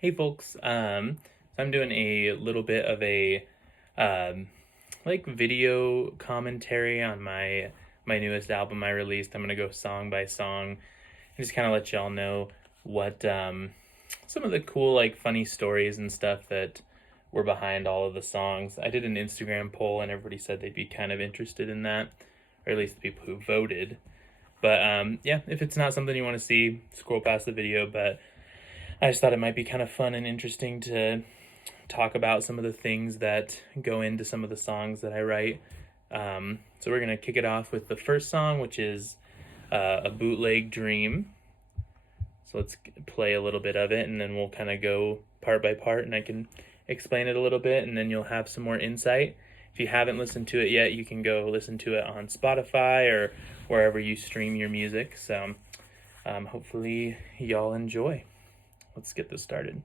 Hey folks, so I'm doing a little bit of a um, like video commentary on my newest album I released. I'm gonna go song by song and just kind of let y'all know what some of the cool like funny stories and stuff that were behind all of the songs. I did an Instagram poll and everybody said they'd be kind of interested in that, or at least the people who voted. But yeah, if it's not something you want to see, scroll past the video. But I just thought it might be kind of fun and interesting to talk about some of the things that go into some of the songs that I write. So we're gonna kick it off with the first song, which is a bootleg dream. So let's play a little bit of it, and then we'll kind of go part by part, and I can explain it a little bit, and then you'll have some more insight. If you haven't listened to it yet, you can go listen to it on Spotify or wherever you stream your music. So hopefully y'all enjoy. Let's get this started.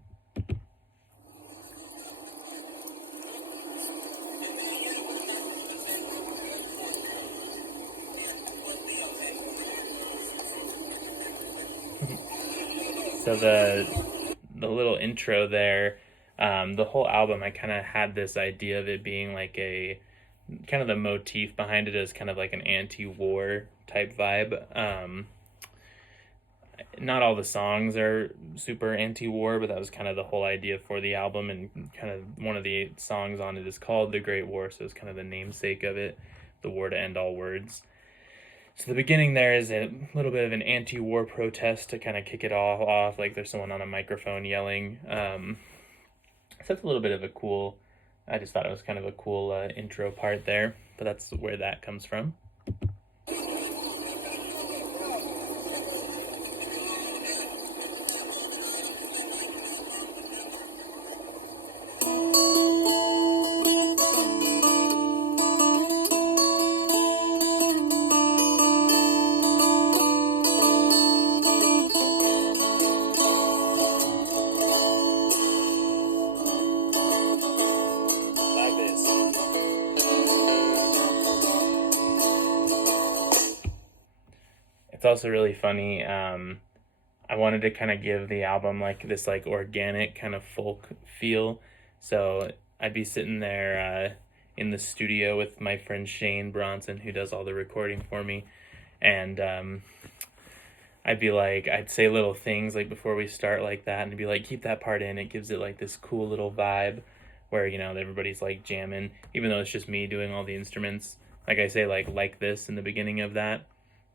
So the little intro there, the whole album, I kind of had this idea of it being like a kind of the motif behind it is kind of like an anti-war type vibe. Not all the songs are super anti-war, but that was kind of the whole idea for the album, and kind of one of the songs on it is called The Great War, so it's kind of the namesake of it, the war to end all words. So the beginning there is a little bit of an anti-war protest to kind of kick it all off, like there's someone on a microphone yelling. So that's a little bit of a cool, I just thought it was kind of a cool intro part there, but that's where that comes from. It's also really funny. I wanted to kind of give the album like this like organic kind of folk feel. So I'd be sitting there in the studio with my friend Shane Bronson, who does all the recording for me, and I'd be like, I'd say little things like before we start like that, and I'd be like, keep that part in. It gives it like this cool little vibe where everybody's like jamming, even though it's just me doing all the instruments. Like I say, like this in the beginning of that,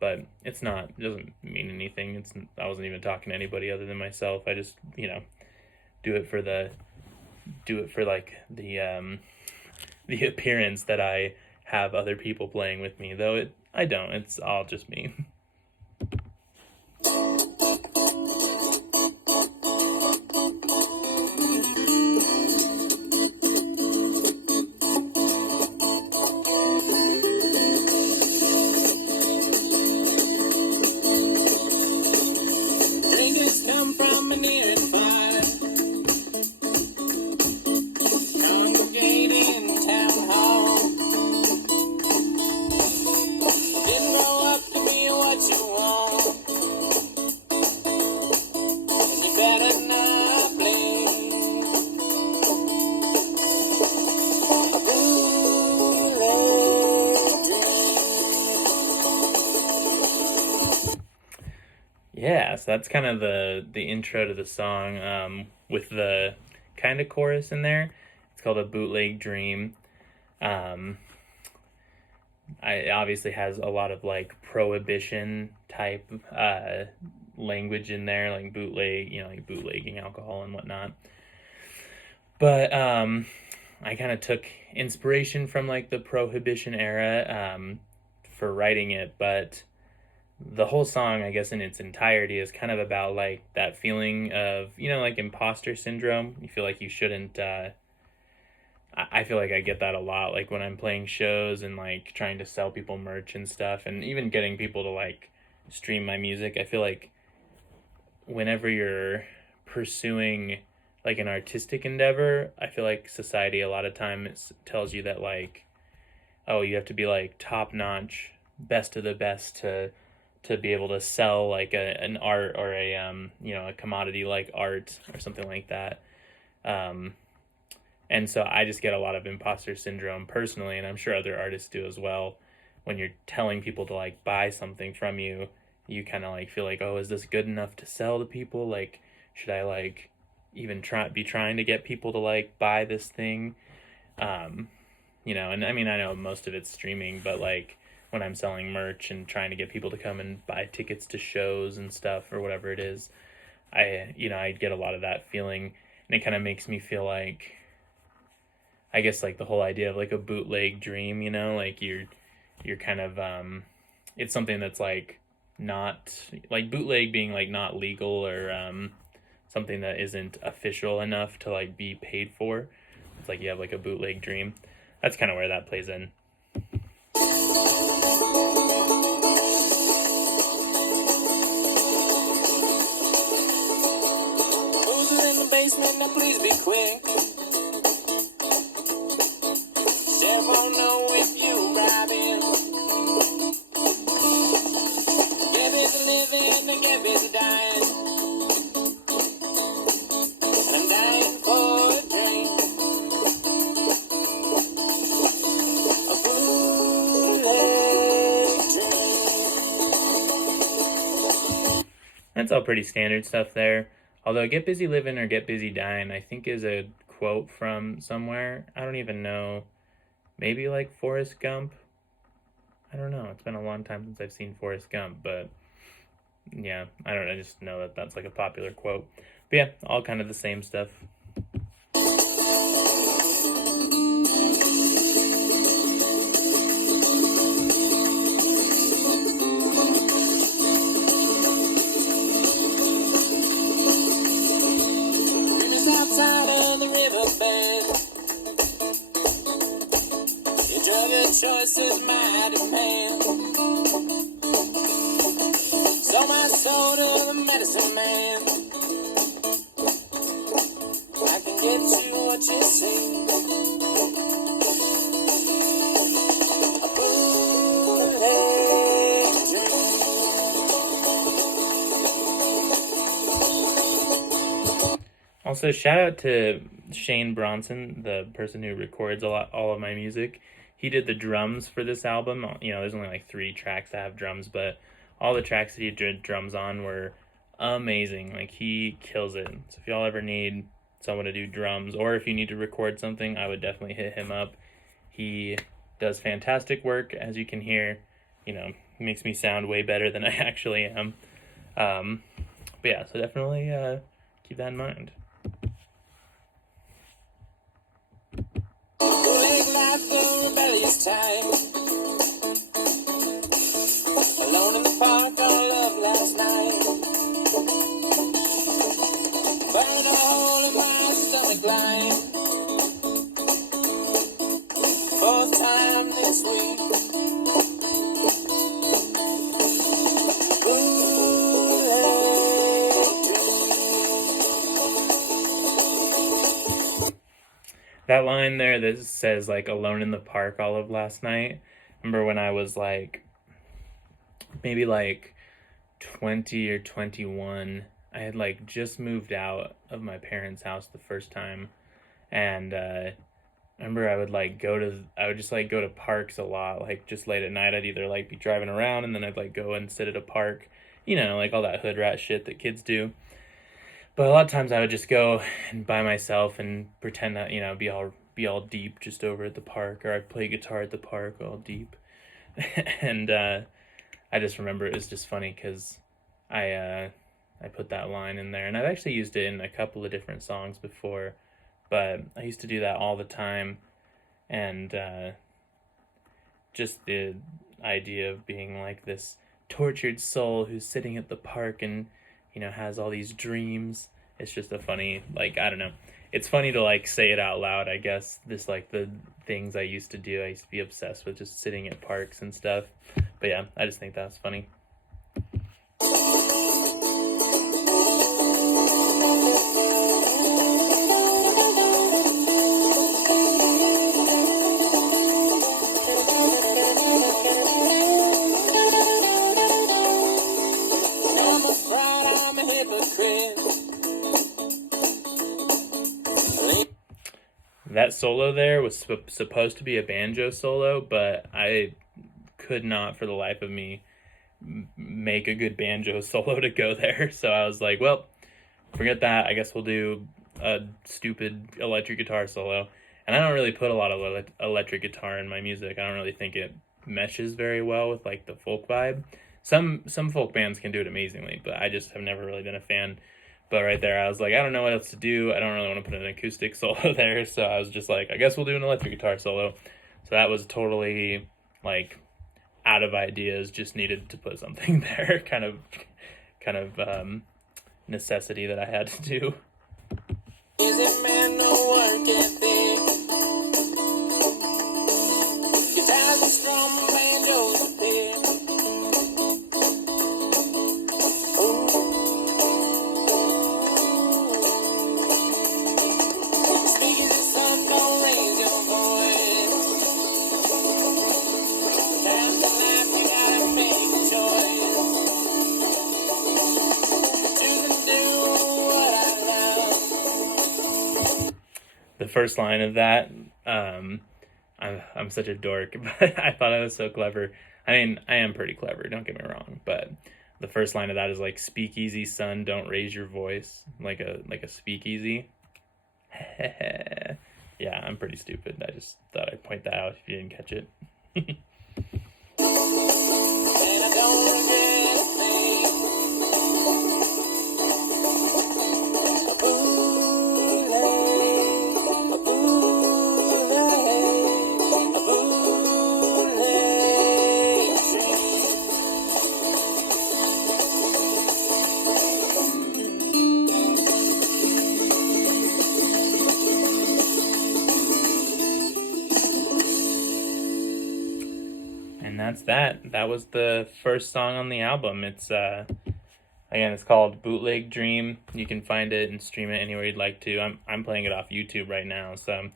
but it's not. It doesn't mean anything. I wasn't even talking to anybody other than myself. I just do it for like the appearance that I have other people playing with me. Though I don't. It's all just me. Yeah, so that's kind of the intro to the song, with the kind of chorus in there. It's called A Bootleg Dream. It obviously has a lot of like prohibition type language in there, like bootleg, like bootlegging alcohol and whatnot. But I kind of took inspiration from like the prohibition era for writing it, but the whole song, I guess, in its entirety is kind of about like that feeling of, like imposter syndrome. You feel like you shouldn't. I feel like I get that a lot, like when I'm playing shows and like trying to sell people merch and stuff, and even getting people to like stream my music. I feel like whenever you're pursuing like an artistic endeavor, I feel like society a lot of times tells you that like, oh, you have to be like top notch, best of the best to to be able to sell like an art or a a commodity like art or something like that. Um, and so I just get a lot of imposter syndrome personally, and I'm sure other artists do as well. When you're telling people to like buy something from you, you kind of like feel like, oh, is this good enough to sell to people? Like, should I like even be trying to get people to like buy this thing? Um, and I mean, I know most of it's streaming, but like when I'm selling merch and trying to get people to come and buy tickets to shows and stuff or whatever it is, I get a lot of that feeling, and it kind of makes me feel like, I guess like the whole idea of like a bootleg dream, like you're kind of it's something that's like not like bootleg being like not legal or something that isn't official enough to like be paid for. It's like you have like a bootleg dream. That's kind of where that plays in. Who's in the basement? Now please be quick. Chef won't know if you robbing. Get busy living and get busy dying. And I'm dying for a drink. A bootleg drink. That's all pretty standard stuff there. Although get busy living or get busy dying, I think is a quote from somewhere. I don't even know. Maybe like Forrest Gump. I don't know. It's been a long time since I've seen Forrest Gump, but yeah, I don't know. I just know that that's like a popular quote. But yeah, all kind of the same stuff. Outside in the riverbed, your drug of choice is my demand. Sold my soul to the medicine man. I can get you what you see. A bootleg dream. Also, shout out to Shane Bronson, the person who records all of my music. He did the drums for this album. There's only like 3 tracks that have drums, but all the tracks that he did drums on were amazing. Like, he kills it. So if y'all ever need someone to do drums, or if you need to record something, I would definitely hit him up. He does fantastic work, as you can hear. Makes me sound way better than I actually am. But yeah, so definitely keep that in mind. Live life in rebellious time. Alone in the park on love last night. Burn a hole in my stomach line. 4th time this week. That line there that says like alone in the park all of last night. Remember when I was like maybe like 20 or 21, I had like just moved out of my parents' house the first time, and remember I would just like go to parks a lot, like just late at night. I'd either like be driving around and then I'd like go and sit at a park, like all that hood rat shit that kids do. But a lot of times I would just go and by myself and pretend that, be all deep just over at the park, or I'd play guitar at the park all deep. And I just remember it was just funny because I put that line in there, and I've actually used it in a couple of different songs before, but I used to do that all the time. And just the idea of being like this tortured soul who's sitting at the park and has all these dreams. It's just a funny, like, I don't know. It's funny to like say it out loud, I guess. This like the things I used to do. I used to be obsessed with just sitting at parks and stuff. But yeah, I just think that's funny. that solo there was supposed to be a banjo solo, but I could not for the life of me make a good banjo solo to go there. So I was like, well, forget that. I guess we'll do a stupid electric guitar solo. And I don't really put a lot of electric guitar in my music. I don't really think it meshes very well with like the folk vibe. Some folk bands can do it amazingly, but I just have never really been a fan. But right there, I was like, I don't know what else to do. I don't really want to put an acoustic solo there, so I was just like, I guess we'll do an electric guitar solo. So that was totally like out of ideas. Just needed to put something there, kind of necessity that I had to do. Is it man no work ethic? Guitars are strong, banjos are big. Speak as the sun, don't raise your voice. Times in life you gotta make a choice. Choose and do what I love. The first line of that, I'm such a dork, but I thought I was so clever. I mean, I am pretty clever, don't get me wrong, but the first line of that is like, "Speak easy, son, don't raise your voice," like a speakeasy. Yeah, I'm pretty stupid. I just thought I'd point that out if you didn't catch it. And I don't regret a thing. A bootleg, a bootleg, a bootleg train. And that's that. That was the first song on the album. It's again, it's called Bootleg Dream. You can find it and stream it anywhere you'd like to. I'm playing it off YouTube right now, so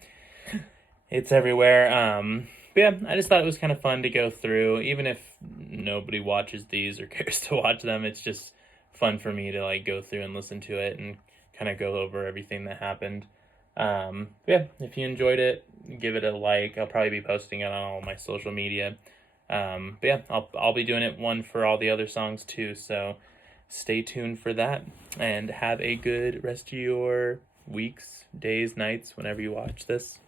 it's everywhere. But yeah, I just thought it was kind of fun to go through, even if nobody watches these or cares to watch them. It's just fun for me to like go through and listen to it and kind of go over everything that happened. Yeah, if you enjoyed it, give it a like. I'll probably be posting it on all my social media. But yeah, I'll be doing it one for all the other songs too. So stay tuned for that, and have a good rest of your weeks, days, nights, whenever you watch this.